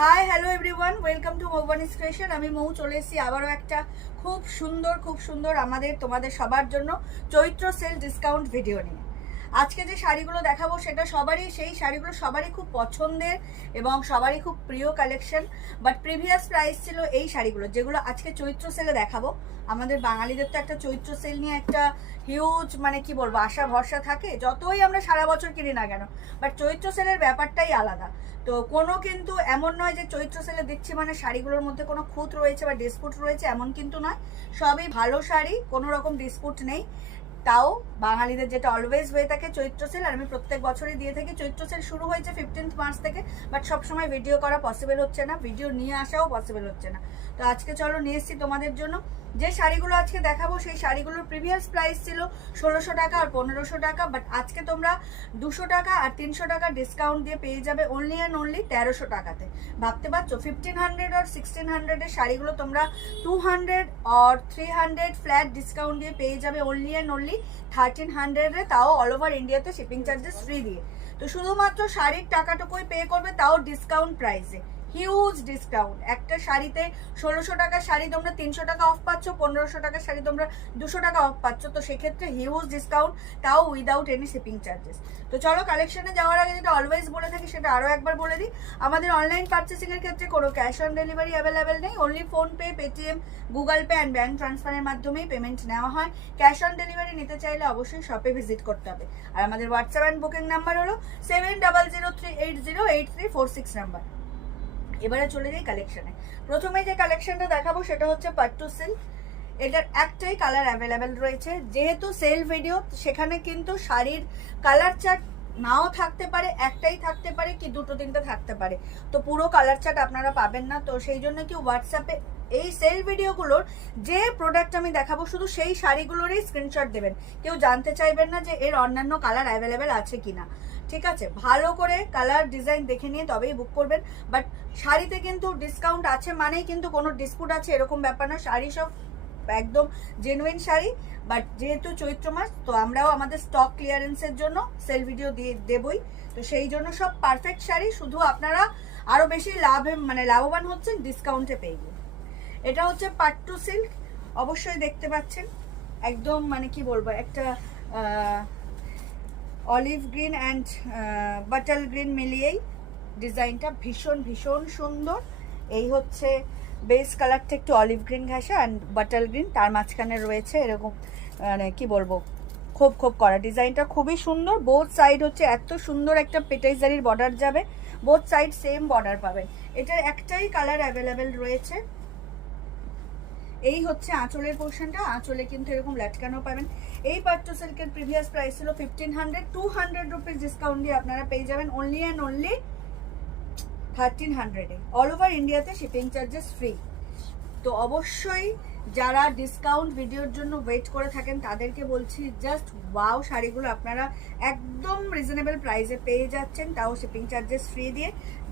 High hello everyone, welcome to Moubani's creation. আমি মৌ চলে এসেছি আবারও একটা খুব সুন্দর তোমাদের সবার জন্য চৈত্র সেল ডিসকাউন্ট ভিডিও নিয়ে। আজকে যে শাড়িগুলো দেখাবো সেটা সেই শাড়িগুলো সবারই খুব পছন্দের এবং সবারই খুব প্রিয় কালেকশন। বাট প্রিভিয়াস প্রাইস ছিল এই শাড়িগুলো, যেগুলো আজকে চৈত্র সেলে দেখাবো। আমাদের বাঙালিদের তো একটা চৈত্র সেল নিয়ে একটা হিউজ কি বলবো আশা ভরসা থাকে, যতই আমরা সারা বছর কিনি না কেন, বাট চৈত্র সেলের ব্যাপারটাই আলাদা। তো কোনো কিন্তু এমন নয় যে চৈত্র সেলে দিচ্ছি মানে শাড়িগুলোর মধ্যে কোনো খুঁত রয়েছে বা ডিসপুট রয়েছে, এমন কিন্তু নয়। সবই ভালো শাড়ি, কোনো রকম ডিসপুট নেই। তাও বাঙালিদের যেটা অলওয়েজ হয়ে থাকে চৈত্র সেল, আর আমি প্রত্যেক বছরই দিয়ে থাকি। চৈত্র সেল শুরু হয়েছে 15 মার্চ থেকে, বাট সবসময় ভিডিও করা পসিবল হচ্ছে না, ভিডিও নিয়ে আসাও পসিবল হচ্ছে না। তো আজকে চলো নিয়ে এসেছি তোমাদের জন্য। যে শাড়িগুলো আজকে দেখাবো সেই শাড়িগুলোর প্রিভিয়াস প্রাইস ছিল 1600 টাকা আর 1500 টাকা, বাট আজকে তোমরা 200 টাকা আর 300 টাকা ডিসকাউন্ট দিয়ে পেয়ে যাবে অনলি অ্যান্ড অনলি 1300 টাকাতে। ভাবতে পারছো 1500 আর 1600 এর শাড়িগুলো তোমরা 200 আর 300 ফ্ল্যাট ডিসকাউন্ট দিয়ে পেয়ে যাবে অনলি অ্যান্ড অনলি 1300-এ, তাও অল ওভার ইন্ডিয়াতে শিপিং চার্জেস ফ্রি দিয়ে। তো শুধুমাত্র শাড়ির টাকাটুকুই পে করবে, তাও ডিসকাউন্ট প্রাইসে, হিউজ ডিসকাউন্ট। একটা শাড়িতে 1600 টাকার শাড়ি তোমরা 300 টাকা অফ পাচ্ছ, 1500 টাকার শাড়ি তোমরা 200 টাকা অফ পাচ্ছ। তো সেক্ষেত্রে হিউজ ডিসকাউন্ট, তাও উইদাউট এনি শিপিং চার্জেস। তো চলো কালেকশনে যাওয়ার আগে যেটা অলওয়েজ বলে থাকি সেটা আরও একবার বলে দিই। আমাদের অনলাইন পারচেসিংয়ের ক্ষেত্রে কোনো ক্যাশ অন ডেলিভারি অ্যাভেলেবেল নেই, only PhonePe, Paytm, Google pay and bank ট্রান্সফারের মাধ্যমেই পেমেন্ট নেওয়া হয়। ক্যাশ অন ডেলিভারি নিতে চাইলে অবশ্যই শপে ভিজিট করতে হবে। আর আমাদের হোয়াটসঅ্যাপ অ্যান্ড বুকিং নাম্বার হলো 7003808346 নাম্বার। এবারে চলে যাই কালেকশনে। প্রথমে যে কালেকশনটা দেখাবো সেটা হচ্ছে পাট্টু সিল্ক। এটার একটাই কালার অ্যাভেলেবেল রয়েছে। যেহেতু সেল ভিডিও, সেখানে কিন্তু শাড়ির কালার চার্ট নাও থাকতে পারে, একটাই থাকতে পারে কি দুটো তিনটে থাকতে পারে। তো পুরো কালার চার্ট আপনারা পাবেন না। তো সেই জন্য কি হোয়াটসঅ্যাপে এই সেল ভিডিওগুলোর যে প্রোডাক্ট আমি দেখাবো শুধু সেই শাড়িগুলোরই স্ক্রিনশট দেবেন। কেউ জানতে চাইবেন না যে এর অন্যান্য কালার অ্যাভেলেবেল আছে কিনা। ঠিক আছে, ভালো করে কালার ডিজাইন দেখে নিয়ে তবেই বুক করবেন। বাট শাড়িতে কিন্তু ডিসকাউন্ট আছে মানেই কিন্তু কোনো ডিসপুট আছে এরকম ব্যাপার না। শাড়ি সব একদম জেনুইন শাড়ি। বাট যেহেতু চৈত্র মাস, তো আমরাও আমাদের স্টক ক্লিয়ারেন্সের জন্য সেল ভিডিও দিয়ে দেবই। তো সেই জন্য সব পারফেক্ট শাড়ি, শুধু আপনারা আরও বেশি লাভবান হচ্ছেন ডিসকাউন্টে পেয়ে গিয়ে। এটা হচ্ছে পাট্টু সিল্ক, অবশ্যই দেখতে পাচ্ছেন একদম কি বলবো একটা olive green and bottle green মিলিয়েই ডিজাইনটা ভীষণ সুন্দর। এই হচ্ছে বেস কালারটা একটু অলিভ গ্রিন ঘাসা অ্যান্ড বাটাল গ্রিন, তার মাঝখানে রয়েছে এরকম কি বলবো খোপ করা। ডিজাইনটা খুবই সুন্দর। বোথ সাইড হচ্ছে এত সুন্দর একটা পেটাইজারির বর্ডার যাবে, বোথ সাইড সেম বর্ডার পাবেন। এটার একটাই কালার অ্যাভেলেবেল রয়েছে। এই হচ্ছে আঁচলের পোর্শনটা, আঁচলে কিন্তু এরকম লাটকানো পাবেন। এই পাট্টু সিল্কের প্রিভিয়াস প্রাইস ছিল 1500, 200 রুপিস ডিসকাউন্ট দিয়ে আপনারা পেয়ে যাবেন অনলি অ্যান্ড অনলি 1300-এ। অল ওভার ইন্ডিয়াতে শিপিং চার্জেস ফ্রি। তো অবশ্যই যারা ডিসকাউন্ট ভিডিওর জন্য ওয়েট করে থাকেন তাদেরকে বলছি, জাস্ট ওয়াও শাড়িগুলো আপনারা একদম রিজনেবল প্রাইসে পেয়ে যাচ্ছেন, তাও শিপিং চার্জেস ফ্রি দিয়ে।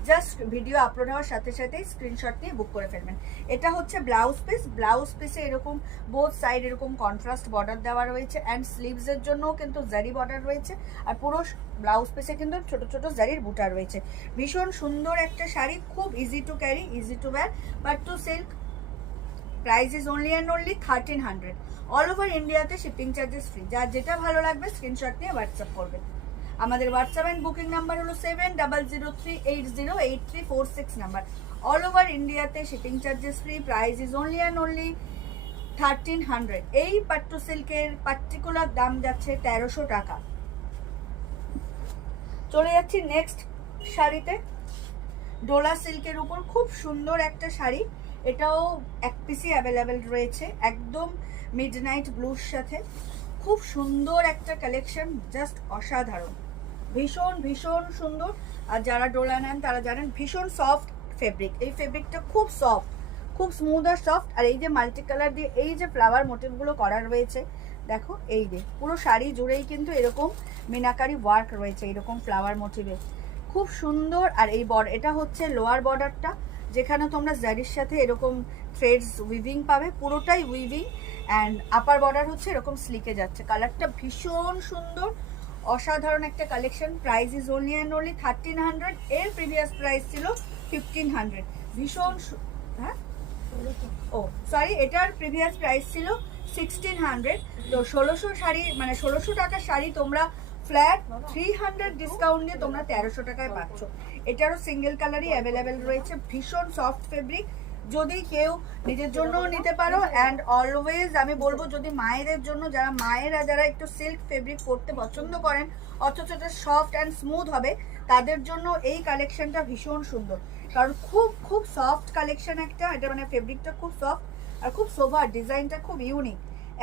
জাস্ট ভিডিও আপলোড হওয়ার সাথে সাথেই স্ক্রিনশট নিয়ে বুক করে ফেলবেন। এটা হচ্ছে ব্লাউজ পিস। ব্লাউজ পিসে এরকম বোথ সাইড এরকম কন্ট্রাস্ট বর্ডার দেওয়া রয়েছে, অ্যান্ড স্লিভসের জন্যও কিন্তু জারি বর্ডার রয়েছে। আর পুরো ব্লাউজ পিসে কিন্তু ছোট ছোট জারির বুটা রয়েছে। ভীষণ সুন্দর একটা শাড়ি, খুব easy to carry, easy to wire. Pattu silk, price is only and only 1300। All over ইন্ডিয়াতে শিপিং চার্জেস ফ্রি। যার যেটা ভালো লাগবে স্ক্রিনশট নিয়ে হোয়াটসঅ্যাপ করবেন। আমাদের হোয়াটসঅ্যাপ অ্যান্ড বুকিং নাম্বার হলো 7003808346 নাম্বার। অল ওভার ইন্ডিয়াতে shipping charges free, price is only and only 1300। এই পাট্টু সিল্কের পার্টিকুলার দাম যাচ্ছে 1300 টাকা। চলে যাচ্ছি নেক্সট শাড়িতে। ডোলা সিল্কের উপর খুব সুন্দর একটা শাড়ি, এটাও এক পিসি অ্যাভেলেবেল রয়েছে, একদম মিডনাইট ব্লুর সাথে। খুব সুন্দর একটা কালেকশন, জাস্ট অসাধারণ, ভীষণ সুন্দর। আর যারা ডোলা নেন তারা জানেন ভীষণ সফট ফেব্রিক। এই ফেব্রিকটা খুব সফট, খুব স্মুথ আর সফট। আর এই যে মাল্টি কালার দিয়ে এই যে ফ্লাওয়ার মোটিভগুলো করা রয়েছে, দেখো এই যে পুরো শাড়ি জুড়েই কিন্তু এরকম মিনাকারি ওয়ার্ক রয়েছে, এরকম ফ্লাওয়ার মোটিভে, খুব সুন্দর। আর এই এটা হচ্ছে লোয়ার বর্ডারটা, যেখানে তোমরা জারির সাথে এরকম থ্রেডস উইভিং পাবে, পুরোটাই উইভিং। অ্যান্ড আপার বর্ডার হচ্ছে এরকম স্লিকে যাচ্ছে। কালারটা ভীষণ সুন্দর, অসাধারণ একটা collection. Price is only and only 1300। এর প্রিভিয়াস প্রাইস ছিল 1500। ভীষণ হ্যাঁ ও সরি, এটার প্রিভিয়াস প্রাইস ছিল 1600। তো 1600 শাড়ি মানে 1600 টাকার শাড়ি তোমরা ফ্ল্যাট 300 ডিসকাউন্ট দিয়ে তোমরা 1300 টাকায় পাচ্ছ। এটারও সিঙ্গেল কালারই অ্যাভেলেবেল রয়েছে। ভীষণ সফট ফেব্রিক, যদি কেউ নিজের জন্যও নিতে পারো। অ্যান্ড অলওয়েজ আমি বলবো, যদি মায়েদের জন্য, যারা মায়েরা যারা একটু সিল্ক ফেব্রিক পরতে পছন্দ করেন অথচ এটা সফট অ্যান্ড স্মুথ হবে, তাদের জন্য এই কালেকশনটা ভীষণ সুন্দর। কারণ খুব খুব সফট কালেকশন একটা, এটা মানে ফেব্রিকটা খুব সফট আর খুব সোভার, ডিজাইনটা খুব ইউনিক।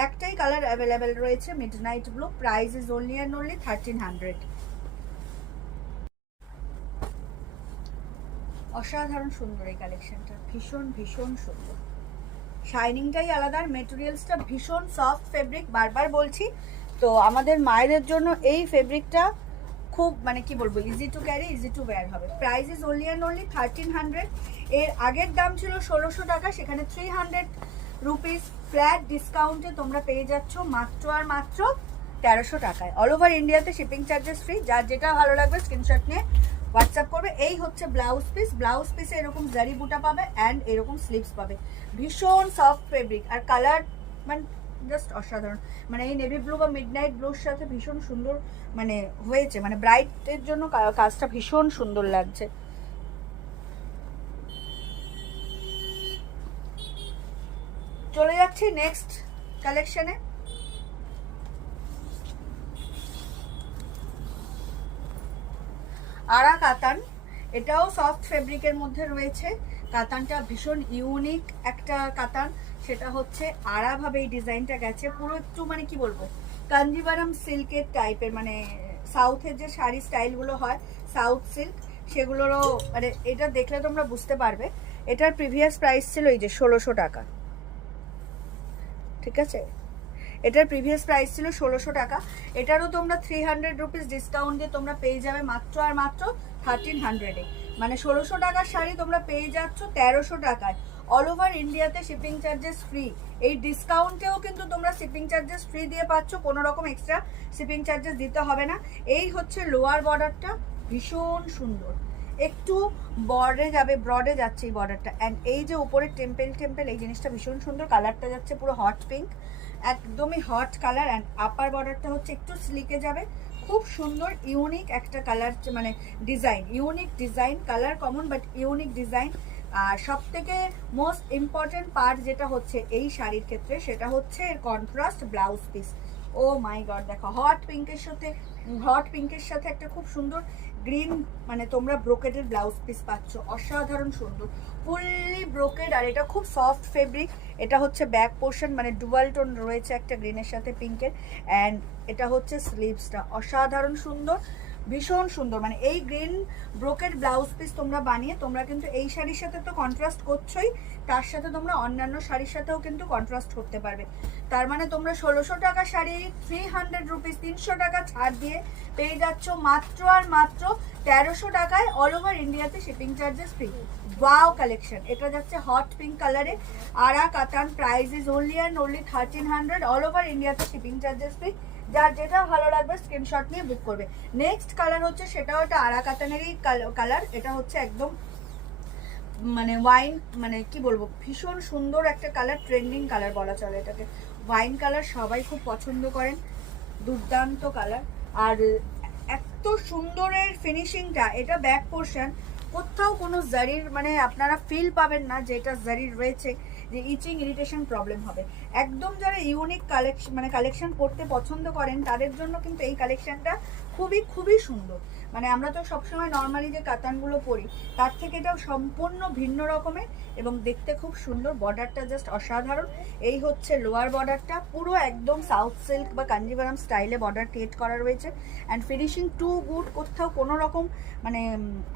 একটাই কালার অ্যাভেলেবেল রয়েছে, midnight blue. Price is only and only 1300। অসাধারণ সুন্দর এই কালেকশনটা, ভীষণ ভীষণ সুন্দর। শাইনিংটাই আলাদা, মেটেরিয়ালসটা ভীষণ সফট ফেব্রিক, বারবার বলছি। তো আমাদের মায়েদের জন্য এই ফেব্রিকটা খুব মানে কি বলবো, easy to carry, easy to wear হবে। Price is only and only 1300। এর আগের দাম ছিল 1600 টাকা, সেখানে 300 রুপিস ফ্ল্যাট ডিসকাউন্টে তোমরা পেয়ে যাচ্ছ মাত্র আর মাত্র 1300 টাকায়। অল ওভার ইন্ডিয়াতে শিপিং চার্জেস ফ্রি। যার যেটা ভালো লাগবে স্ক্রিনশট নিয়ে হোয়াটসঅ্যাপ করবে। এই হচ্ছে ব্লাউজ পিস। ব্লাউজ পিসে এরকম জারি বুটা পাবে অ্যান্ড এরকম স্লিভস পাবে। ভীষণ সফট ফেব্রিক আর কালার মানে জাস্ট অসাধারণ। মানে এই নেভি ব্লু বা মিডনাইট ব্লুর সাথে ভীষণ সুন্দর মানে হয়েছে, মানে ব্রাইটের জন্য কাজটা ভীষণ সুন্দর লাগছে। চলে যাচ্ছি নেক্সট কালেকশনে। আরা কাতান, এটাও সফট ফেব্রিকের মধ্যে রয়েছে। কাতানটা ভীষণ ইউনিক একটা কাতান, সেটা হচ্ছে আড়াভাবে এই ডিজাইনটা গেছে পুরো একটু মানে কি বলবো, কাঞ্জিভারাম সিল্কের টাইপের, মানে সাউথের যে শাড়ি স্টাইলগুলো হয় সাউথ সিল্ক, সেগুলোরও মানে এটা দেখলে তোমরা বুঝতে পারবে। এটার প্রিভিয়াস প্রাইস ছিল এই যে 1600 টাকা, ঠিক আছে? এটার প্রিভিয়াস প্রাইস ছিল 1600 টাকা। এটারও তোমরা 300 রুপিস ডিসকাউন্ট দিয়ে তোমরা পেয়ে যাবে মাত্র আর মাত্র 1300-এ। মানে 1600 টাকার শাড়ি তোমরা পেয়ে যাচ্ছ 1300 টাকায়। অল ওভার ইন্ডিয়াতে শিপিং চার্জেস ফ্রি। এই ডিসকাউন্টেও কিন্তু তোমরা শিপিং চার্জেস ফ্রি দিয়ে পাচ্ছ, কোনো রকম এক্সট্রা শিপিং চার্জেস দিতে হবে না। এই হচ্ছে লোয়ার বর্ডারটা, ভীষণ সুন্দর, একটু বর্ডে যাবে, ব্রডে যাচ্ছে এই বর্ডারটা। অ্যান্ড এই যে উপরে টেম্পেল টেম্পেল এই জিনিসটা ভীষণ সুন্দর। কালারটা যাচ্ছে পুরো হট পিঙ্ক, একদমই হট কালার। অ্যান্ড আপার বর্ডারটা হচ্ছে একটু স্লিকে যাবে, খুব সুন্দর ইউনিক একটা কালার, মানে design, unique design. Colour common but unique design. আর সব থেকে মোস্ট ইম্পর্টেন্ট পার্ট যেটা হচ্ছে এই শাড়ির ক্ষেত্রে, সেটা হচ্ছে এর contrast blouse piece. Oh my god, দেখো হট পিঙ্কের সাথে একটা খুব সুন্দর গ্রিন, মানে তোমরা ব্রোকেডের ব্লাউজ পিস পাচ্ছ, অসাধারণ সুন্দর, ফুললি ব্রোকেড। আর এটা খুব সফট ফেব্রিক। এটা হচ্ছে ব্যাক পোর্শন, মানে ডুয়াল টোন রয়েছে একটা গ্রিনের সাথে পিঙ্কের। অ্যান্ড এটা হচ্ছে স্লিভসটা, অসাধারণ সুন্দর, ভীষণ সুন্দর। মানে এই গ্রিন ব্রোকেড ব্লাউজ পিস তোমরা বানিয়ে তোমরা কিন্তু এই শাড়ির সাথে তো কন্ট্রাস্ট করছোই, তার সাথে তোমরা অন্যান্য শাড়ির সাথেও কিন্তু কন্ট্রাস্ট করতে পারবে। তার মানে তোমরা 1600 টাকা শাড়ি 300 রুপিস, 300 টাকা ছাড় দিয়ে পেয়ে যাচ্ছ মাত্র আর মাত্র 1300 টাকায়। অল ওভার ইন্ডিয়াতে shipping charges free. Wow collection. এটা যাচ্ছে হট পিঙ্ক কালারে, আরা কাতান। Price is only and only 1300। All over ইন্ডিয়াতে শিপিং চার্জেস ফ্রি। যার যেটা ভালো লাগবে স্ক্রিনশট নিয়ে বুক করবে। নেক্সট কালার হচ্ছে, সেটাও একটা আরা কাতানেরই কালার। এটা হচ্ছে একদম মানে ওয়াইন, মানে কি বলবো, ভীষণ সুন্দর একটা কালার, ট্রেন্ডিং কালার বলা চলে এটাকে। ওয়াইন কালার সবাই খুব পছন্দ করেন, দুর্দান্ত কালার। আর এত সুন্দরের ফিনিশিংটা, এটা ব্যাক পোর্শন, কোথাও কোনো জারির মানে আপনারা ফিল পাবেন না যে এটা জারির রয়েছে, যে ইচিং ইরিটেশন প্রবলেম হবে। একদম যারা ইউনিক কালেকশন মানে কালেকশন করতে পছন্দ করেন তাদের জন্য কিন্তু এই কালেকশনটা খুবই খুবই সুন্দর। মানে আমরা তো সবসময় নর্মালি যে কাতানগুলো পরি তার থেকে এটাও সম্পূর্ণ ভিন্ন রকমের এবং দেখতে খুব সুন্দর। বর্ডারটা জাস্ট অসাধারণ। এই হচ্ছে লোয়ার বর্ডারটা, পুরো একদম সাউথ সিল্ক বা কাঞ্জিভারাম স্টাইলে বর্ডার ক্রিয়েট করা রয়েছে। অ্যান্ড ফিনিশিং টু গুড, কোথাও কোনো রকম মানে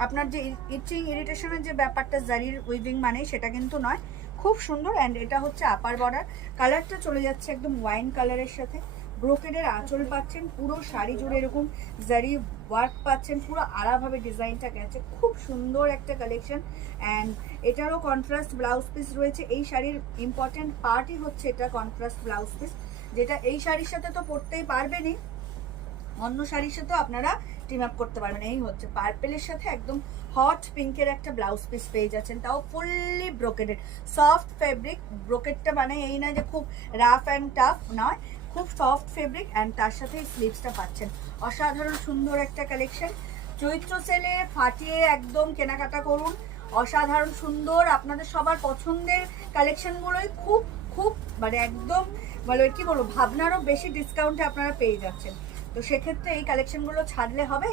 আপনার যে ইচিং ইরিটেশনের যে ব্যাপারটা জারির উইভিং মানে সেটা কিন্তু নয়, খুব সুন্দর। অ্যান্ড এটা হচ্ছে আপার বর্ডার। কালারটা চলে যাচ্ছে একদম ওয়াইন কালারের সাথে। ব্রোকেডের আঁচল পাচ্ছেন, পুরো শাড়ি জুড়ে এরকম জারি ওয়ার্ক পাচ্ছেন, পুরো আলাভাবে ডিজাইনটা গেছে, খুব সুন্দর একটা কালেকশন। অ্যান্ড এটারও কন্ট্রাস্ট ব্লাউজ পিস রয়েছে। এই শাড়ির ইম্পর্টেন্ট পার্টই হচ্ছে এটা কন্ট্রাস্ট ব্লাউজ পিস, যেটা এই শাড়ির সাথে তো পরতেই পারবেনই, অন্য শাড়ির সাথেও আপনারা টিম আপ করতে পারবেন। এই হচ্ছে পার্পেলের সাথে একদম হট পিঙ্কের একটা ব্লাউজ পিস পেয়ে যাচ্ছেন, তাও ফুললি ব্রোকেডেড সফট ফেব্রিক। ব্রোকেডটা মানে এই না যে খুব রাফ অ্যান্ড টাফ নয়, খুব সফট ফেব্রিক, অ্যান্ড তার সাথে স্লিভসটা পাচ্ছেন। অসাধারণ সুন্দর একটা কালেকশন। চৈত্র সেলে ফাটিয়ে একদম কেনাকাটা করুন। অসাধারণ সুন্দর আপনাদের সবার পছন্দের কালেকশনগুলোই খুব খুব মানে একদম বলো কি বলবো ভাবনারও বেশি ডিসকাউন্টে আপনারা পেয়ে যাচ্ছেন। তো সেক্ষেত্রে এই কালেকশনগুলো ছাড়লে হবে?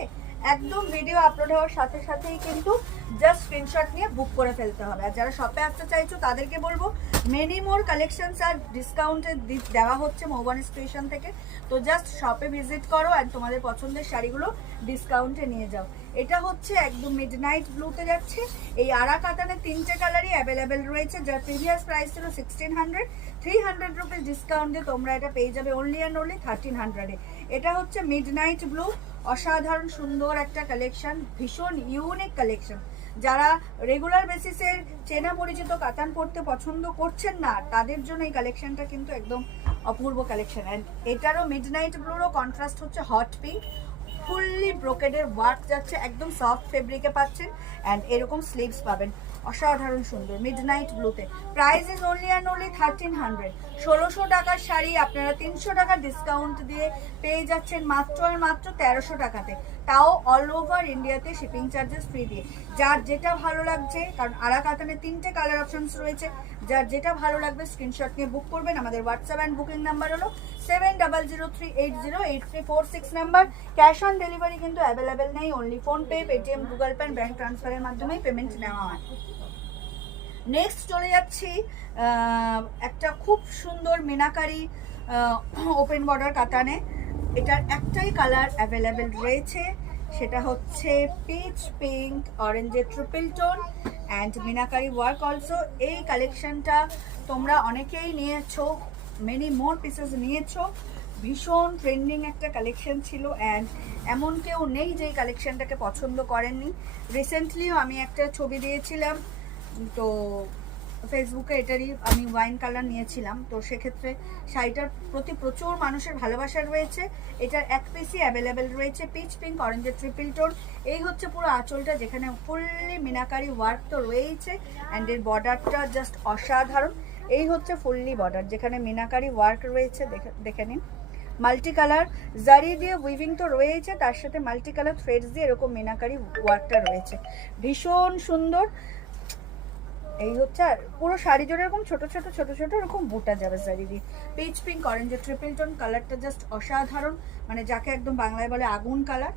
একদম ভিডিও আপলোড হওয়ার সাথে সাথেই কিন্তু জাস্ট স্ক্রিনশট নিয়ে বুক করে ফেলতে হবে। আর যারা শপে আসতে চাইছো তাদেরকে বলবো মেনি মোর কালেকশনস আর ডিসকাউন্টে দেওয়া হচ্ছে মৌবানি স্টেশন থেকে। তো জাস্ট শপে ভিজিট করো আর তোমাদের পছন্দের শাড়িগুলো ডিসকাউন্টে নিয়ে যাও। এটা হচ্ছে একদম মিডনাইট ব্লুতে যাচ্ছে। এই আরা কাতানের 3টে কালারই অ্যাভেলেবেল রয়েছে, যার প্রিভিয়াস প্রাইস ছিল 1600। 300 রুপিস ডিসকাউন্টে তোমরা এটা পেয়ে যাবে অনলি অ্যান্ড অনলি 1300-এ। এটা হচ্ছে মিডনাইট ব্লু, অসাধারণ সুন্দর একটা কালেকশন, ভীষণ ইউনিক কালেকশন। যারা রেগুলার বেসিসের চেনা পরিচিত কাতান পরতে পছন্দ করছেন না তাদের জন্য এই কালেকশনটা কিন্তু একদম অপূর্ব কালেকশন। অ্যান্ড এটারও মিডনাইট ব্লুরও কন্ট্রাস্ট হচ্ছে হট পিঙ্ক, ফুললি ব্রোকেডের ওয়ার্ক যাচ্ছে, একদম সফট ফেব্রিকে পাচ্ছেন, অ্যান্ড এরকম স্লিভস পাবেন। অসাধারণ সুন্দর মিডনাইট ব্লুতে। Price is only and only 1300। 1600 টাকার শাড়ি আপনারা 300 টাকা ডিসকাউন্ট দিয়ে পেয়ে যাচ্ছেন মাত্র আর মাত্র 1300 টাকাতে, তাও অল ওভার ইন্ডিয়াতে শিপিং চার্জেস ফ্রি দিয়ে। যার যেটা ভালো লাগছে, কারণ আরা কাতানে 3টে কালার অপশনস রয়েছে, যার যেটা ভালো লাগবে স্ক্রিনশট নিয়ে বুক করবেন। আমাদের হোয়াটসঅ্যাপ অ্যান্ড বুকিং নাম্বার হলো 7003808346 নাম্বার। ক্যাশ অন ডেলিভারি কিন্তু অ্যাভেলেবেল নেই, only PhonePe, Paytm, Google pay, bank ট্রান্সফারের মাধ্যমেই পেমেন্ট নেওয়া হয়। নেক্সট চলে যাচ্ছি একটা খুব সুন্দর মিনাকারি ওপেন বর্ডার কাতানে। এটার একটাই কালার অ্যাভেলেবেল রয়েছে, সেটা হচ্ছে পিচ পিঙ্ক অরেঞ্জের triple tone and meenakari work also. এই কালেকশনটা তোমরা অনেকেই নিয়েছো, মেনি মোর পিসেস নিয়েছো। ভীষণ ট্রেন্ডিং একটা কালেকশন ছিল, অ্যান্ড এমন কেউ নেই যে এই কালেকশনটাকে পছন্দ করেননি। রিসেন্টলিও আমি একটা ছবি দিয়েছিলাম, তো ফেসবুকে এটারই আমি ওয়াইন কালার নিয়েছিলাম। তো সেক্ষেত্রে শাড়িটার প্রতি প্রচুর মানুষের ভালোবাসা রয়েছে। এটার এক পিসই অ্যাভেলেবেল রয়েছে, পিচ পিঙ্ক অরেঞ্জের ট্রিপল টোন। এই হচ্ছে পুরো আঁচলটা, যেখানে ফুললি মিনাকারি ওয়ার্ক তো রয়েছে, অ্যান্ড এর বর্ডারটা জাস্ট অসাধারণ। এই হচ্ছে ফুললি বর্ডার, যেখানে মিনাকারি ওয়ার্ক রয়েছে, দেখে নিন। মাল্টি কালার জারি দিয়ে উইভিং তো রয়েছে, তার সাথে মাল্টি কালার থ্রেডস দিয়ে এরকম মিনাকারি ওয়ার্কটা রয়েছে, ভীষণ সুন্দর। এই হচ্ছে, আর পুরো শাড়ি জোড়ে এরকম ছোট ছোট ছোট ছোট এরকম বুটা যাবে শাড়ি দিয়ে। পিচ পিঙ্ক অরেঞ্জের ট্রিপল টোন কালারটা জাস্ট অসাধারণ, মানে যাকে একদম বাংলায় বলে আগুন কালার,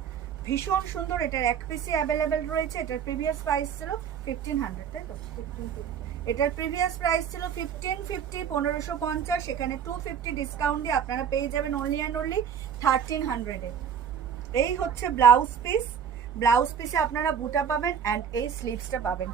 ভীষণ সুন্দর। এটার এক পিসই অ্যাভেলেবেল রয়েছে। এটার প্রিভিয়াস প্রাইস ছিল 1500, তাই তো? এটার প্রিভিয়াস প্রাইস ছিল 1550, 1550। সেখানে 250 ডিসকাউন্ট দিয়ে আপনারা পেয়ে যাবেন অনলি অ্যান্ড অনলি 1300-এ। এই হচ্ছে ব্লাউজ পিস, ব্লাউজ পিসে আপনারা বুটা পাবেন অ্যান্ড এই স্লিভসটা পাবেন।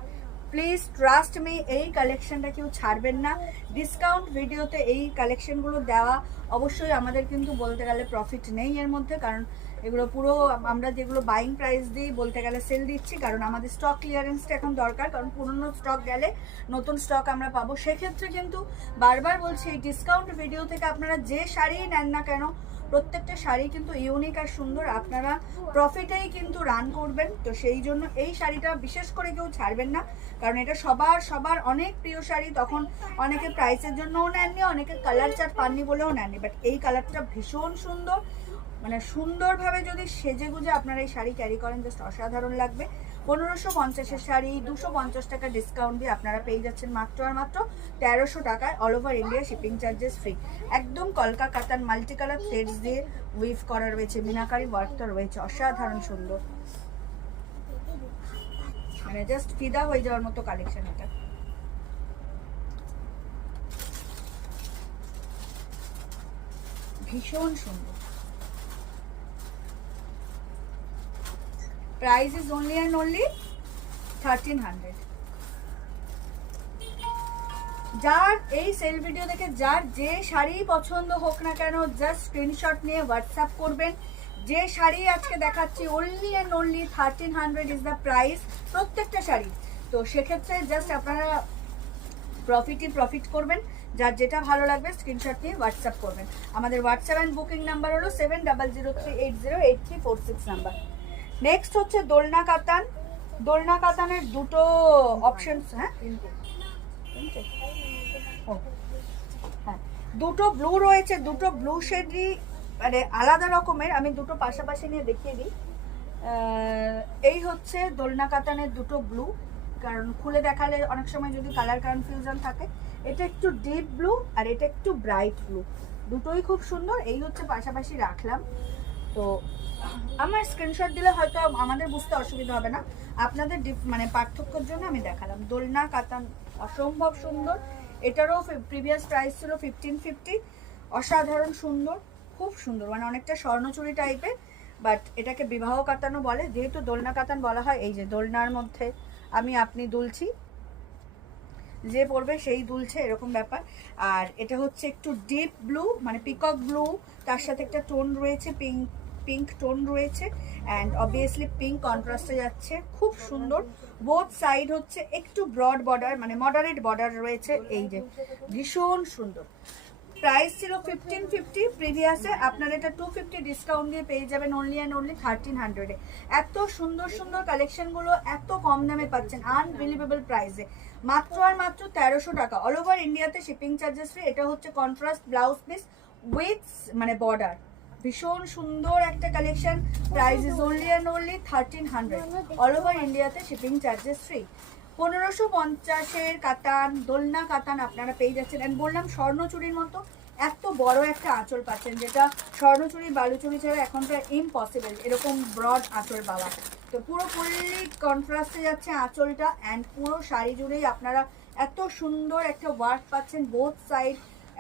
প্লিজ ট্রাস্ট মি, এই কালেকশনটা কেউ ছাড়বেন না। ডিসকাউন্ট ভিডিওতে এই কালেকশনগুলো দেওয়া অবশ্যই আমাদের কিন্তু বলতে গেলে প্রফিট নেই এর মধ্যে, কারণ এগুলো পুরো আমরা যেগুলো বাইং প্রাইস দিই বলতে গেলে সেল দিচ্ছি, কারণ আমাদের স্টক ক্লিয়ারেন্সটা এখন দরকার, কারণ পুরনো স্টক গেলে নতুন স্টক আমরা পাবো। সেক্ষেত্রে কিন্তু বারবার বলছি, এই ডিসকাউন্ট ভিডিও থেকে আপনারা যে শাড়ি নেন না কেন, প্রত্যেকটা শাড়ি কিন্তু ইউনিক আর সুন্দর, আপনারা প্রফিটেই কিন্তু রান করবেন। তো সেই জন্য এই শাড়িটা বিশেষ করে কেউ ছাড়বেন না, কারণ এটা সবার সবার অনেক প্রিয় শাড়ি। তখন অনেকে প্রাইসের জন্যও নেননি, অনেকে কালার চার্ট পাননি বলেও নেননি, বাট এই কালারটা ভীষণ সুন্দর, মানে সুন্দরভাবে যদি সেজে গুজে আপনারা এই শাড়ি ক্যারি করেন জাস্ট অসাধারণ লাগবে। 1550-এর শাড়ি 250 টাকা ডিসকাউন্ট দিয়ে আপনারা পেয়ে যাচ্ছেন মাত্র আর মাত্র 1300 টাকায়, all over India shipping charges free. একদম কলকা কাতান মাল্টি কালার থ্রেডস দিয়ে উইভ করা রয়েছে, মিনাকারি ওয়ার্কটা রয়েছে, অসাধারণ সুন্দর, মানে জাস্ট ফিদা হয়ে যাওয়ার মতো কালেকশন এটা। ভীষণ সুন্দর। Price is only and only 1300। যার এই সেল ভিডিও দেখে যার যে শাড়ি পছন্দ হোক না কেন, জাস্ট স্ক্রিনশট নিয়ে হোয়াটসঅ্যাপ করবেন। যে শাড়ি আজকে দেখাচ্ছি only and only 1300 is the price, প্রত্যেকটা শাড়ি। তো সেক্ষেত্রে জাস্ট আপনারা প্রফিট করবেন। যার যেটা ভালো লাগবে স্ক্রিনশট নিয়ে হোয়াটসঅ্যাপ করবেন। আমাদের হোয়াটসঅ্যাপ অ্যান্ড বুকিং নাম্বার হলো 7003808346 নাম্বার। নেক্সট হচ্ছে দোলনা কাতান। দোলনা কাতানের দুটো অপশনস, হ্যাঁ হ্যাঁ দুটো ব্লু রয়েছে, দুটো ব্লু শেডই মানে আলাদা রকমের। আমি দুটো পাশাপাশি নিয়ে দেখিয়ে দিই। এই হচ্ছে দোলনা কাতানের দুটো ব্লু, কারণ খুলে দেখালে অনেক সময় যদি কালার কনফিউশন থাকে। এটা একটু ডিপ ব্লু আর এটা একটু ব্রাইট ব্লু, দুটোই খুব সুন্দর। এই হচ্ছে পাশাপাশি রাখলাম। তো আমার স্ক্রিনশট দিলে হয়তো আমাদের বুঝতে অসুবিধা হবে না, আপনাদের মানে পার্থক্যের জন্য আমি দেখালাম। দোলনা কাতান অসম্ভব সুন্দর। এটারও প্রিভিয়াস প্রাইস ছিল 1550। অসাধারণ সুন্দর, খুব সুন্দর, মানে অনেকটা স্বর্ণচুরি টাইপের, বাট এটাকে বিবাহ কাতানও বলে। যেহেতু দোলনা কাতান বলা হয়, এই যে দোলনার মধ্যে আমি আপনি দুলছি, যে পড়বে সেই দুলছে, এরকম ব্যাপার। আর এটা হচ্ছে একটু ডিপ ব্লু, মানে পিকক ব্লু, তার সাথে একটা টোন রয়েছে, পিঙ্ক টোন রয়েছে, অ্যান্ড অবভিয়াসলি পিঙ্ক কন্ট্রাস্টে যাচ্ছে, খুব সুন্দর। বোথ সাইড হচ্ছে একটু ব্রড বর্ডার, মানে মডারেট বর্ডার রয়েছে, এই যে ভীষণ সুন্দর। প্রাইস ছিল 1550 প্রিভিয়াসে, আপনারা এটা 250 ডিসকাউন্ট দিয়ে পেয়ে যাবেন অনলি অ্যান্ড অনলি 1300-এ। এত সুন্দর সুন্দর কালেকশনগুলো এত কম দামে পাচ্ছেন আনবিলিভেবল প্রাইসে, মাত্র আর মাত্র 1300 টাকা। অল ওভার ইন্ডিয়াতে শিপিং চার্জেস ফ্রি। এটা হচ্ছে কন্ট্রাস্ট ব্লাউজ পিস উইথ মানে বর্ডার, ভীষণ সুন্দর একটা collection. Price is only and only 1300। All over ইন্ডিয়াতে শিপিং চার্জেস ফ্রি। 1550-এর কাতান, দোলনা কাতান আপনারা পেয়ে যাচ্ছেন। অ্যান্ড বললাম স্বর্ণচুরির মতো এত বড় একটা আঁচল পাচ্ছেন, যেটা স্বর্ণচুরি বালুচুরি ছাড়া এখনটা ইম্পসিবল এরকম ব্রড আঁচল পাওয়া। তো পুরো ফুললি কন্ট্রাস্টে যাচ্ছে আঁচলটা, অ্যান্ড পুরো শাড়ি জুড়েই আপনারা এত সুন্দর একটা ওয়ার্ক পাচ্ছেন। বোথ সাইড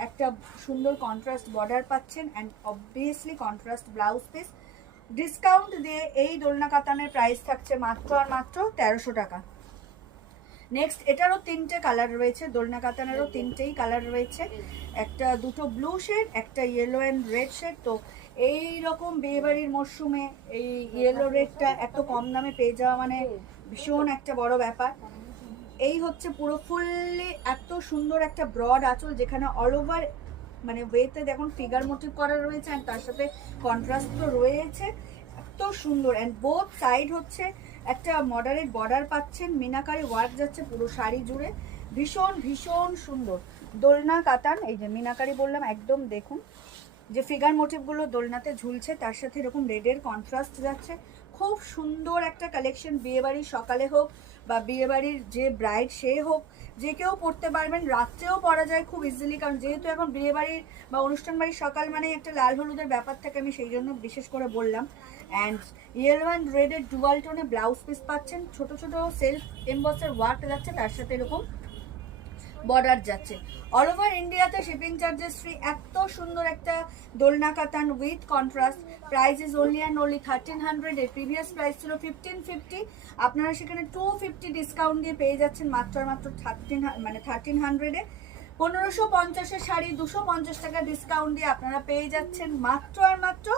একটা সুন্দর কন্ট্রাস্ট বর্ডার পাচ্ছেন, and obviously contrast blouse piece. Discount দিয়ে এই দোলনা কাতানের প্রাইস থাকছে মাত্র আর মাত্র 1300 টাকা। নেক্সট এটারও তিনটে কালার রয়েছে, দোলনা কাতানেরও তিনটেই কালার রয়েছে, একটা দুটো ব্লু শেড, একটা ইয়েলো অ্যান্ড রেড শেড। তো এই রকম বিয়েবাড়ির মরশুমে এই ইয়েলো রেডটা এত কম দামে পেয়ে যাওয়া মানে ভীষণ একটা বড় ব্যাপার। এই হচ্ছে পুরো ফুললি এত সুন্দর একটা ব্রড আঁচল, যেখানে অল ওভার মানে ওয়েতে দেখুন ফিগার মোটিভ করা রয়েছে, অ্যান্ড তার সাথে কন্ট্রাস্ট তো রয়েছে, এত সুন্দর। অ্যান্ড বোথ সাইড হচ্ছে একটা মডারেট বর্ডার পাচ্ছেন, মিনাকারি ওয়ার্ক যাচ্ছে পুরো শাড়ি জুড়ে, ভীষণ ভীষণ সুন্দর। দোলনা কাতান, এই যে মিনাকারি বললাম, একদম দেখুন যে ফিগার মোটিভগুলো দোলনাতে ঝুলছে, তার সাথে এরকম রেডের কন্ট্রাস্ট যাচ্ছে, খুব সুন্দর একটা কালেকশন। বিয়েবাড়ির সকালে হোক বা বিয়েবাড়ির যে ব্রাইড সে হোক, যে কেউ পরতে পারবেন, রাত্রেও পরা যায় খুব ইজিলি, কারণ যেহেতু এখন বিয়েবাড়ির বা অনুষ্ঠান বাড়ির সকাল মানে একটা লাল হলুদের ব্যাপার থাকে, আমি সেই জন্য বিশেষ করে বললাম। অ্যান্ড ইয়েলো অ্যান্ড রেডের ডুয়াল টোনে ব্লাউজ পিস পাচ্ছেন, ছোট ছোট সেলফ এমবসের ওয়ার্ক যাচ্ছে, তার সাথে এরকম বর্ডার যাচ্ছে। অল ওভার ইন্ডিয়াতে শিপিং চার্জেস ফ্রি। এত সুন্দর একটা দোলনা কাতান with contrast. Price is only and only 1300। এর প্রিভিয়াস প্রাইস ছিল 1550, আপনারা সেখানে 250 ডিসকাউন্ট দিয়ে পেয়ে যাচ্ছেন মাত্র আর মাত্র 1300-এ। 1550-এর শাড়ি 250 টাকা ডিসকাউন্ট দিয়ে আপনারা পেয়ে যাচ্ছেন মাত্র আর মাত্র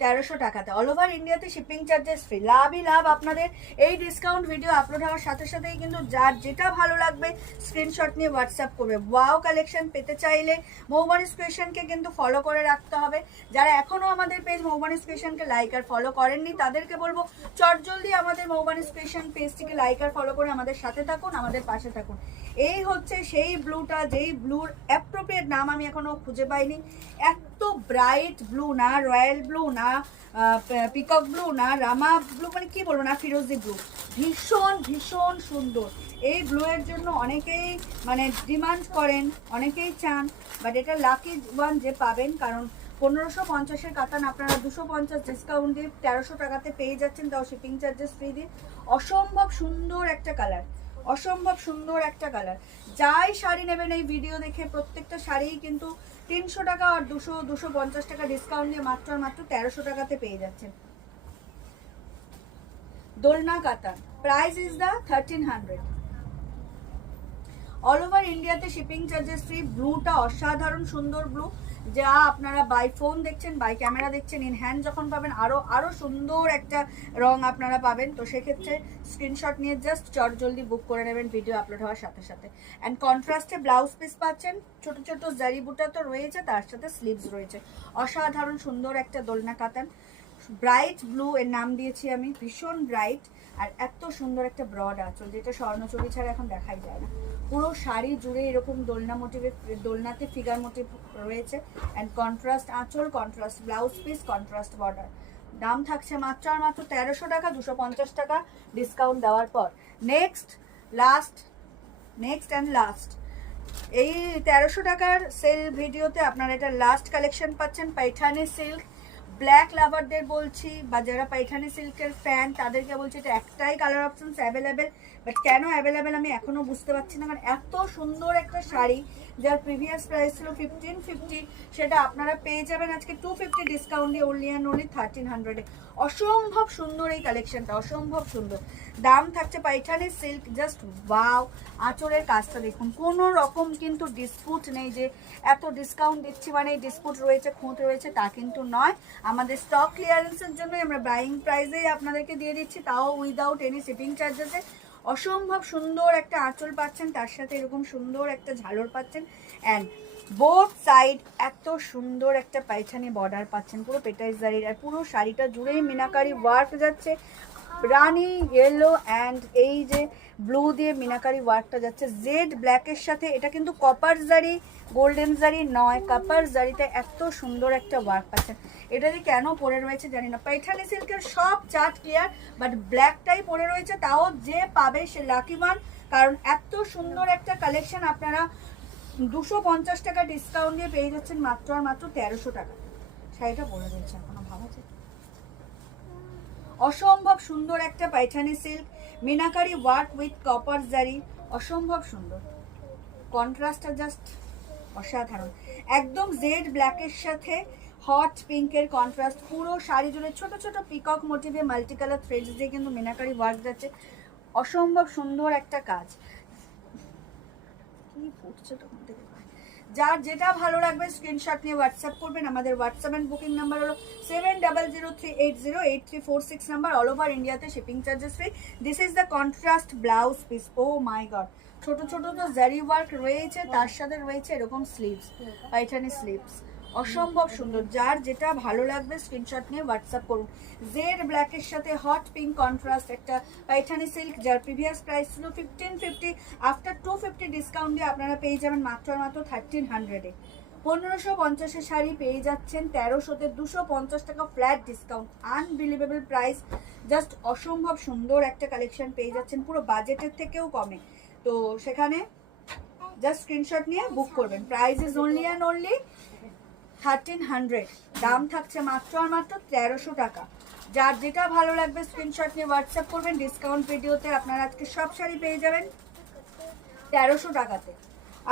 1300 টাকাতে। অল ওভার ইন্ডিয়াতে শিপিং চার্জেস ফ্রি। লাভই লাভ আপনাদের। এই ডিসকাউন্ট ভিডিও আপলোড হওয়ার সাথে সাথেই কিন্তু যার যেটা ভালো লাগবে স্ক্রিনশট নিয়ে হোয়াটসঅ্যাপ করবে। ওয়াও কালেকশন পেতে চাইলে মৌবানিস ক্রিয়েশনকে কিন্তু ফলো করে রাখতে হবে। যারা এখনও আমাদের পেজ মৌবানিস ক্রিয়েশনকে লাইক আর ফলো করেননি, তাদেরকে বলবো চটজলদি আমাদের মৌবানিস ক্রিয়েশন পেজটিকে লাইক আর ফলো করে আমাদের সাথে থাকুন, আমাদের পাশে থাকুন। এই হচ্ছে সেই ব্লুটা, যেই ব্লুর অ্যাপ্রোপ্রিয়েট নাম আমি এখনো খুঁজে পাইনি। এত ব্রাইট ব্লু না, রয়্যাল ব্লু না, পিকক ব্লু না, রামা ব্লু, মানে কি বলবো না, ফিরোজি ব্লু, ভীষণ ভীষণ সুন্দর। এই ব্লু এর জন্য অনেকেই মানে ডিমান্ড করেন, অনেকেই চান, বাট এটা লাকি ওয়ান যে পাবেন, কারণ 1550-এর কাতান আপনারা 250 ডিসকাউন্ট দিয়ে 1300 টাকাতে পেয়ে যাচ্ছেন, তাও শিপিং চার্জেস ফ্রি দিয়ে। অসম্ভব সুন্দর একটা কালার, অসম্ভব সুন্দর একটা কালার। যাই শাড়ি নেবেন এই ভিডিও দেখে প্রত্যেকটা শাড়িই কিন্তু 300 টাকা আর 250 টাকা ডিসকাউন্ট দিয়ে মাত্র আর মাত্র 1300 টাকাতে পেয়ে যাচ্ছেন। দোলনা কাতান price is the 1300। All over ইন্ডিয়াতে শিপিং চার্জেস ফ্রি। ব্লুটা অসাধারণ সুন্দর ব্লু, যা আপনারা বাই ফোন দেখছেন, বাই ক্যামেরা দেখছেন, ইন হ্যান্ড যখন পাবেন আরও সুন্দর একটা রং আপনারা পাবেন। তো সেক্ষেত্রে স্ক্রিনশট নিয়ে জাস্ট জলদি বুক করে নেবেন ভিডিও আপলোড হওয়ার সাথে সাথে। অ্যান্ড কন্ট্রাস্টে ব্লাউজ পিস পাচ্ছেন, ছোট ছোট জারি বুটা তো রয়েছে, তার সাথে স্লিভস রয়েছে। অসাধারণ সুন্দর একটা দোলনা কাতান, ব্রাইট ব্লু এর নাম দিয়েছি আমি, ভীষণ ব্রাইট। আর এত সুন্দর একটা ব্রড আঁচল, যেটা স্বর্ণচুরি ছাড়া এখন দেখাই যায় না। পুরো শাড়ি জুড়ে এরকম দোলনা মোটিভে, দোলনাতে ফিগার মোটিভ রয়েছে। অ্যান্ড কন্ট্রাস্ট আঁচল, contrast blouse piece, contrast border. দাম থাকছে মাত্র আর মাত্র 1300 টাকা, 250 টাকা ডিসকাউন্ট দেওয়ার পর। নেক্সট অ্যান্ড লাস্ট, এই 1300 টাকার সেল ভিডিওতে আপনারা এটা লাস্ট কালেকশন পাচ্ছেন। পাইঠানি সিল্ক, ব্ল্যাক লাভারদের বলছি, বা যারা পাইঠানি সিল্কের ফ্যান তাদেরকে বলছি, এটা একটাই কালার অপশনস অ্যাভেলেবেল। বাট কেন অ্যাভেলেবেল আমি এখনও বুঝতে পারছি না, কারণ এত সুন্দর একটা শাড়ি যার প্রিভিয়াস প্রাইস ছিল 1550, সেটা আপনারা পেয়ে যাবেন আজকে 250 ডিসকাউন্ট দিয়ে অনলি অ্যান্ড অনলি 1300-এ। অসম্ভব সুন্দর এই কালেকশনটা, অসম্ভব সুন্দর। দাম থাকছে পাইঠানি সিল্ক, জাস্ট ওয়াও। আঁচলের কাজটা দেখুন, কোনো রকম কিন্তু ডিসপুট নেই যে এত ডিসকাউন্ট দিচ্ছি মানে এই ডিসপুট রয়েছে, খুঁত রয়েছে, তা কিন্তু নয়। আমাদের স্টক ক্লিয়ারেন্সের জন্যই আমরা বাইং প্রাইসেই আপনাদেরকে দিয়ে দিচ্ছি, তাও উইদাউট এনি শিপিং চার্জেসে। অসম্ভব সুন্দর একটা আঁচল পাচ্ছেন, তার সাথে এরকম সুন্দর একটা ঝালর পাচ্ছেন। অ্যান্ড বোথ সাইড এত সুন্দর একটা পাইঠানি বর্ডার পাচ্ছেন, পুরো পেটাইজ জারির। আর পুরো শাড়িটা জুড়েই মিনাকারি ওয়ার্ক যাচ্ছে, রানি ইয়েলো অ্যান্ড এই যে ব্লু দিয়ে মিনাকারি ওয়ার্কটা যাচ্ছে জেড ব্ল্যাকের সাথে। এটা কিন্তু কপার জারি, গোল্ডেন জারি নয়, কপার জারিতে এত সুন্দর একটা ওয়ার্ক পাচ্ছেন। এটা যে কেন পরে রয়েছে জানি না। পাইঠানি সিল্কের সব চার্ট ক্লিয়ার, বাট ব্ল্যাকটাই পরে রয়েছে, তাও যে পাবে সে লাকি ওয়ান, কারণ এত সুন্দর একটা কালেকশন আপনারা 250 টাকা ডিসকাউন্ট দিয়ে পেয়ে যাচ্ছেন মাত্র আর মাত্র 1300 টাকা। শাড়িটা পরে রয়েছে এখনো, ভাবা যায়। অসম্ভব সুন্দর একটা Paithani silk, meenakari work with copper জারি, অসম্ভব সুন্দর। কন্ট্রাস্টটা জাস্ট অসাধারণ, একদম জেড ব্ল্যাকের সাথে হট পিঙ্কের কন্ট্রাস্ট। পুরো শাড়ি জুড়ে ছোট ছোট পিকক মোটিভে মাল্টি কালার থ্রেডস দিয়ে কিন্তু মিনাকারি ওয়ার্ক যাচ্ছে। অসম্ভব সুন্দর একটা কাজ। কি ফুটছে তখন থেকে, যার যেটা ভালো লাগবে স্ক্রিনশট নিয়ে হোয়াটসঅ্যাপ করবেন। আমাদের হোয়াটসঅ্যাপ অ্যান্ড বুকিং নাম্বার হলো 7003808346 নাম্বার। অল ওভার ইন্ডিয়াতে shipping charges free. This is the contrast blouse piece. Oh my god, ছোট ছোট তো জারি ওয়ার্ক রয়েছে, তার সাথে রয়েছে এরকম স্লিভস, পাইঠানি স্লিভস। অসম্ভব সুন্দর, যার যেটা ভালো লাগবে স্ক্রিনশট নিয়ে হোয়াটসঅ্যাপ করুন। জেড ব্ল্যাকের সাথে হট পিঙ্ক কন্ট্রাস্ট একটা পাইঠানি সিল্ক, যার প্রিভিয়াস প্রাইস ছিল 1550, আফটার 250 ডিসকাউন্ট দিয়ে আপনারা পেয়ে যাবেন মাত্র মাত্র 1300-এ। 1550-এর শাড়ি পেয়ে যাচ্ছেন 1300-তে, 250 টাকা flat discount. Unbelievable price, just অসম্ভব সুন্দর একটা কালেকশন পেয়ে যাচ্ছেন পুরো বাজেটের থেকেও কমে। তো সেখানে জাস্ট স্ক্রিনশট নিয়ে বুক করবেন। Price is only and only 1300, দাম থাকছে মাত্র আর মাত্র 1300 টাকা। যার যেটা ভালো লাগবে স্ক্রিনশট নিয়ে হোয়াটসঅ্যাপ করবেন। ডিসকাউন্ট ভিডিওতে আপনারা আজকে সব শাড়ি পেয়ে যাবেন 1300 টাকাতে।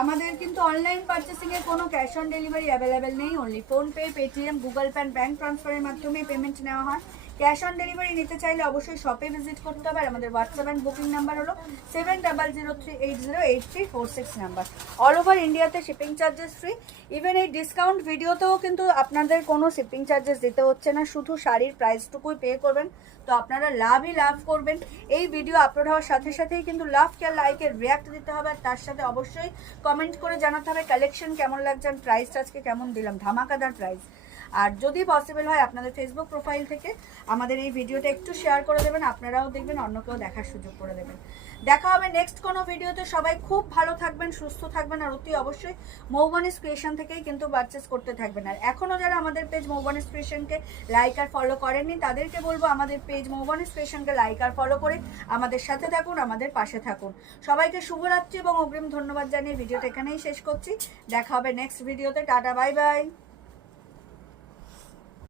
আমাদের কিন্তু অনলাইন পারচেসিংয়ের কোনো ক্যাশ অন ডেলিভারি অ্যাভেলেবেল নেই, only PhonePe, Paytm, Google pay, bank ট্রান্সফারের মাধ্যমে পেমেন্ট নেওয়া হয়। ক্যাশ অন ডেলিভারি নিতে চাইলে অবশ্যই শপে ভিজিট করতে হবে। আর আমাদের হোয়াটসঅ্যাপ অ্যান্ড বুকিং নাম্বার হলো 7003808346 নাম্বার। অল ওভার ইন্ডিয়াতে শিপিং চার্জেস ফ্রি। ইভেন এই ডিসকাউন্ট ভিডিওতেও কিন্তু আপনাদের কোনো শিপিং চার্জেস দিতে হচ্ছে না, শুধু শাড়ির প্রাইসটুকুই পে করবেন। তো আপনারা লাভই লাভ করবেন। এই ভিডিও আপলোড হওয়ার সাথে সাথেই কিন্তু লাভ কেয়ার লাইকের রিয়াক্ট দিতে হবে, আর তার সাথে অবশ্যই কমেন্ট করে জানাতে হবে কালেকশন কেমন লাগছে, আর প্রাইসটা আজকে কেমন দিলাম, ধামাকাদার প্রাইস। আর যদি পসিবল হয় আপনাদের ফেসবুক প্রোফাইল থেকে আমাদের এই ভিডিওটা একটু শেয়ার করে দেবেন, আপনারাও দেখবেন, অন্যকেও দেখার সুযোগ করে দেবেন। দেখা হবে নেক্সট কোনো ভিডিওতে। সবাই খুব ভালো থাকবেন, সুস্থ থাকবেন, আর অতি অবশ্যই মৌবনিস ক্রিয়েশন থেকেই কিন্তু পারচেস করতে থাকবেন। আর এখনও যারা আমাদের পেজ মৌবনিস ক্রিয়েশনকে লাইক আর ফলো করেননি, তাদেরকে বলবো আমাদের পেজ মৌবনিস ক্রিয়েশনকে লাইক আর ফলো করে আমাদের সাথে থাকুন, আমাদের পাশে থাকুন। সবাইকে শুভরাত্রি এবং অগ্রিম ধন্যবাদ জানিয়ে ভিডিওটা এখানেই শেষ করছি। দেখা হবে নেক্সট ভিডিওতে। Tata, bye bye.